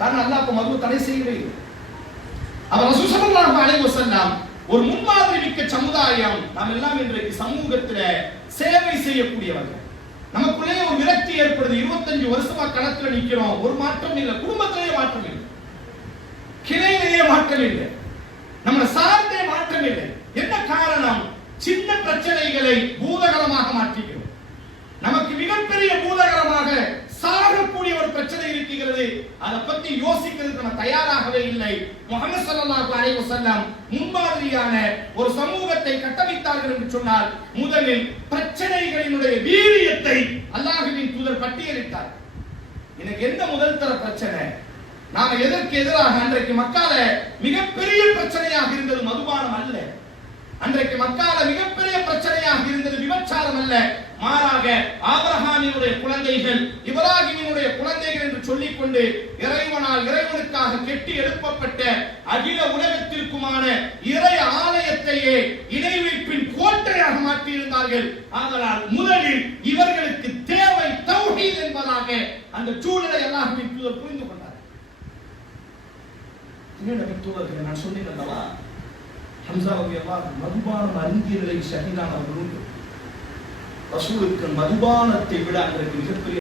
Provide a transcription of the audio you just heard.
காரணம் அல்லாஹ் இப்ப மது தடை செய்யவே இல்லை அவர் ரசூசல்லாஹு அலைஹி வஸல்லம் ஒரு முன்மாதிரி மிக்க சமுதாயம் நாம் எல்லாம் இன்றைக்கு சமூகத்துல சேவை செய்யக்கூடியவர்கள். நமக்குள்ளே ஒரு விரக்தி ஏற்படுது. இருபத்தஞ்சு வருஷமா களத்துல நிக்கிறோம். ஒரு மாற்றம் இல்லை. குடும்பத்திலேயே மாற்றம் இல்லை. கிளையிலேயே மாற்றம் இல்லை. நம்ம சார்ந்தே மாற்றம் இல்லை. என்ன காரணம்? சின்ன பிரச்சனைகளை பூதகரமாக மாற்றிக்கிறோம். நமக்கு மிகப்பெரிய பூதகரமாக சாகக்கூடிய ஒரு பிரச்சனை இருக்கிறது அதை பத்தி யோசிக்கிறதுக்கு நம்ம தயாராகவே இல்லை. முகமது ஸல்லல்லாஹு அலைஹி வஸல்லம் முன்மாதிரியான ஒரு சமூகத்தை கட்டமைத்தார்கள் என்று சொன்னால் முதலில் பிரச்சனைகளினுடைய வீரியத்தை அல்லாஹுவின் தூதர் பட்டியலிட்டார். எனக்கு எந்த முதல் தர பிரச்சனை? நாம எதற்கு எதிராக அன்றைக்கு மக்கால மிகப்பெரிய பிரச்சனையாக இருந்தது மதுபானம் அல்ல. அன்றைக்கு மக்கால மிகப்பெரிய பிரச்சனையாக இருந்தது விபச்சாரம் அல்ல. மாறாக ஆபிரகாமினுடைய குழந்தைகள் இவராக சொல்லிக் கொண்டு சொல்லிக்கொண்டு இறைவனால் இறைவனுக்காக கெட்டி எழுப்பப்பட்ட அகில உலகத்திற்குமான இறை ஆலயத்தையே இணைவிப்பின் கோட்டையாக மாற்றியிருந்தார்கள். ஆதலால் முதலில் இவர்களுக்கு தேவை தௌஹீத் என்பதாக அந்த சூழலை எல்லாம் புரிந்து கொண்டார் நான் சொன்னேன் அல்லவா? ஹம்சா மதுபானம் அருந்தியதை ஷஹீதானவர்கள் உண்டு. ரசூலுக்கு மதுபானத்தை விட அன்றைக்கு மிகப்பெரிய